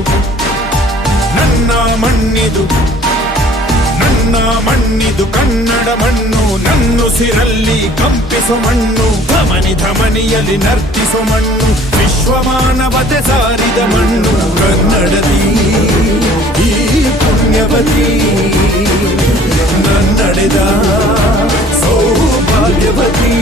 ಮಣ್ಣಿದು ನನ್ನ ಮಣ್ಣಿದು ನನ್ನ ಮಣ್ಣಿದು ಕನ್ನಡ ಮಣ್ಣು ನನ್ನುಸಿರಲ್ಲಿ ಕಂಪಿಸೋ ಮಣ್ಣು ಧಮನಿ ಧಮನಿಯಲ್ಲಿ ನರ್ತಿಸೋ ಮಣ್ಣು ವಿಶ್ವಮಾನವತೆ ಸಾರಿದ ಮಣ್ಣು ಕನ್ನಡದಿ ಈ ಪುಣ್ಯವತಿ ನನ್ನಡೆದ ಸೌಭಾಗ್ಯವತಿ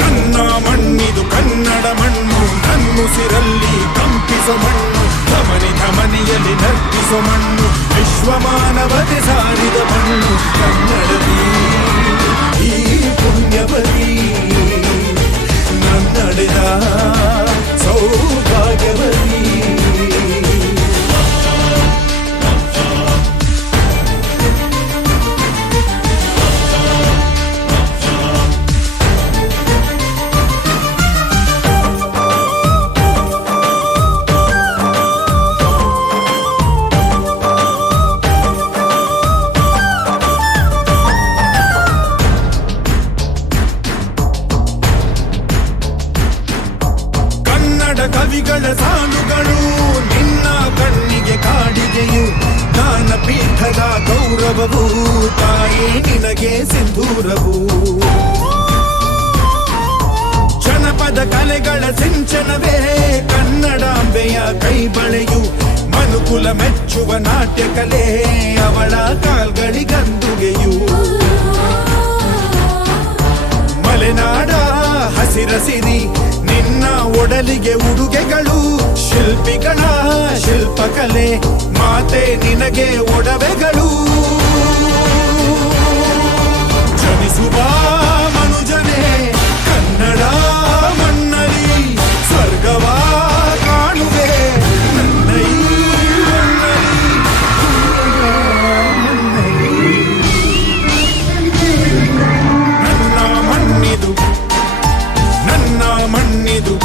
ನನ್ನ ಮಣ್ಣಿದು ಕನ್ನಡ ಮಣ್ಣು ನನ್ನುಸಿರಲ್ಲಿ ಕಂಪಿಸೋ ಮಣ್ಣು ಧಮನಿ ಧಮನಿಯಲ್ಲಿ ನರ್ತಿಸೋ ಮಣ್ಣು ವಿಶ್ವಮಾನವತೆ ಸಾರಿದ ಮಣ್ಣು ಕನ್ನಡದಿ ಈ ಪುಣ್ಯವತಿ ನನ್ನಡೆದ ಸೌಭಾಗ್ಯವತಿ ಕವಿಗಳ ಸಾಲುಗಳು ನಿನ್ನ ಕಣ್ಣಿಗೆ ಕಾಡಿಗೆಯು ಜ್ಞಾನಪೀಠದ ಗೌರವವು ತಾಯೇ ನಿನಗೆ ಸಿಂಧೂರವು ಜನಪದ ಕಲೆಗಳ ಸಿಂಚನವೇ ಕನ್ನಡಾಂಬೆಯ ಕೈಬಳೆಯು ಮನುಕುಲ ಮೆಚ್ಚುವ ನಾಟ್ಯ ಕಲೆ ಅವಳ ಕಾಲ್ಗಳಿಗಂದುಗೆಯು ಮಲೆನಾಡ ಹಸಿರ ಸಿರಿ ನಿನ್ನ ಒಡಲಿಗೆ ಉಡುಗೆಗಳು ಶಿಲ್ಪಿಗಳ ಶಿಲ್ಪಕಲೆ ಮಾತೆ ನಿನಗೆ ಒಡವೆಗಳು ಜನಿಸುವ ಮನುಜನೇ ಕನ್ನಡ ಮಣ್ಣಲಿ ಸ್ವರ್ಗವ ಕಾಣುವೆ ನನ್ನ ಈ ಮಣ್ಣಲಿ. ನನ್ನ ಮಣ್ಣಿದು ನನ್ನ ಮಣ್ಣಿದು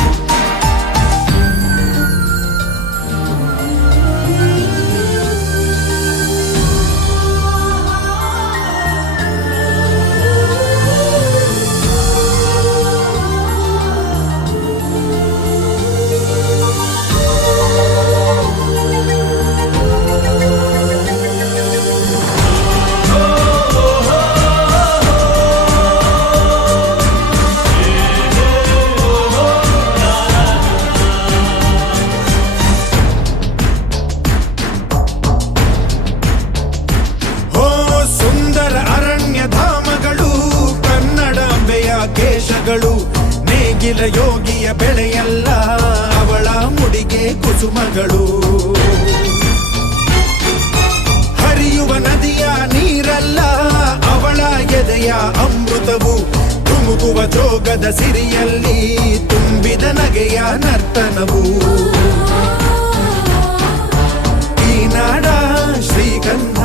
ಕೇಶಗಳು ನೇಗಿಲ ಯೋಗಿಯ ಬೆಳೆಯಲ್ಲ ಅವಳ ಮುಡಿಗೆ ಕುಸುಮಗಳು ಹರಿಯುವ ನದಿಯ ನೀರಲ್ಲ ಅವಳ ಎದೆಯ ಅಮೃತವು ತುಮುಕುವ ಜೋಗದ ಸಿರಿಯಲ್ಲಿ ತುಂಬಿದ ನಗೆಯ ನರ್ತನವು ಈ ನಾಡ ಶ್ರೀಗಂಧ